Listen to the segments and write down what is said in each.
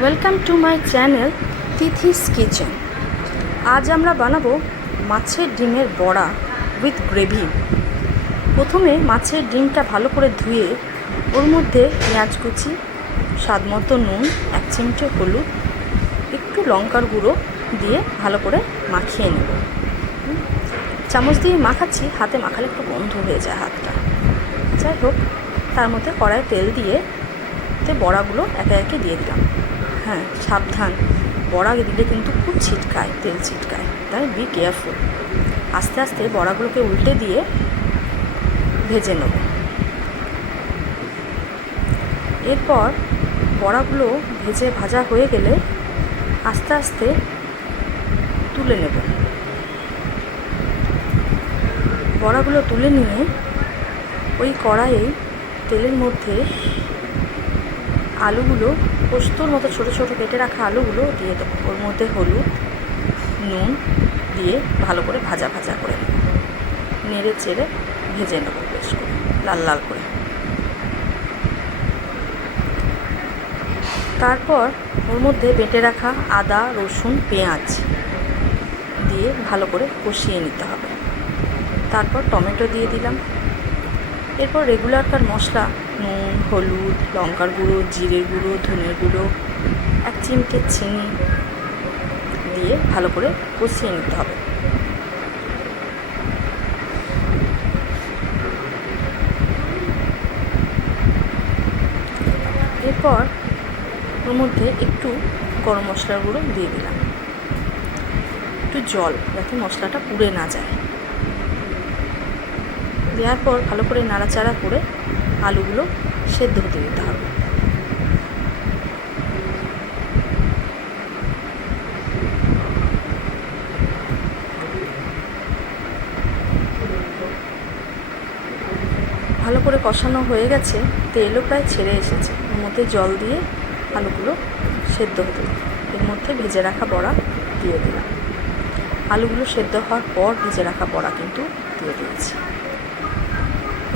Welcome to my channel তিথিস kitchen. আজ আমরা বানাবো মাছের ডিমের বড়া উইথ গ্রেভি। প্রথমে মাছের ডিমটা ভালো করে ধুয়ে ওর মধ্যে পেঁয়াজ কুচি, স্বাদ মতো নুন, 1 চিমটে হলুদ, একটু লঙ্কার গুঁড়ো দিয়ে ভালো করে মাখিয়ে নেব। চামচ দিয়ে মাখাচ্ছি, হাতে মাখালে একটু গন্ধ হয়ে যায় হাতটা। যাই হোক, তার মধ্যে কড়ায় তেল দিয়ে বড়াগুলো একে একে দিয়ে দিলাম। হ্যাঁ, সাবধান, বড়া দিলে কিন্তু খুব ছিটকায়, তেল ছিটকায়, তাই বি কেয়ারফুল। আস্তে আস্তে বড়াগুলোকে উল্টে দিয়ে ভেজে নেব। এরপর বড়াগুলো ভাজা হয়ে গেলে আস্তে আস্তে তুলে নেব। বড়াগুলো তুলে নিয়ে ওই কড়াইয়ে তেলের মধ্যে আলুগুলো, পোস্তর মতো ছোটো ছোটো কেটে রাখা আলুগুলো দিয়ে দেবো। ওর মধ্যে হলুদ, নুন দিয়ে ভালো করে ভাজা ভাজা করে নেড়ে চেড়ে ভেজে নেবো বেশ করে, লাল লাল করে। তারপর ওর মধ্যে বেটে রাখা আদা, রসুন, পেঁয়াজ দিয়ে ভালো করে কষিয়ে নিতে হবে। তারপর টমেটো দিয়ে দিলাম। এরপর রেগুলারকার মশলা, নুন, হলুদ, লঙ্কার গুঁড়ো, জিরের গুঁড়ো, ধনের গুঁড়ো, 1 চিমটে চিনি দিয়ে ভালো করে কষিয়ে নিতে হবে। এরপর ওর মধ্যে একটু গরম মশলার গুঁড়ো দিয়ে দিলাম, একটু জল, যাতে মশলাটা পুড়ে না যায়। দেওয়ার পর ভালো করে নাড়াচাড়া করে আলুগুলো সেদ্ধ হতে দিতে হবে। ভালো করে কষানো হয়ে গেছে, তেলও প্রায় ছেড়ে এসেছে। এর মধ্যে জল দিয়ে আলুগুলো সেদ্ধ হতে দিই। এর মধ্যে ভেজে রাখা বড়া দিয়ে দিলাম। আলুগুলো সেদ্ধ হওয়ার পর ভেজে রাখা বড়া কিন্তু দিয়ে দিয়েছি।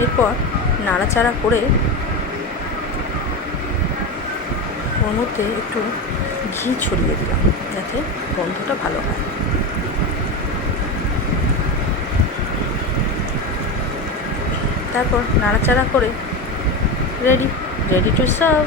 এরপর নাড়াচাড়া করে ওর মধ্যে একটু ঘি ছড়িয়ে দিলাম, যাতে গন্ধটা ভালো হয়। তারপর নাড়াচাড়া করে রেডি টু সার্ভ।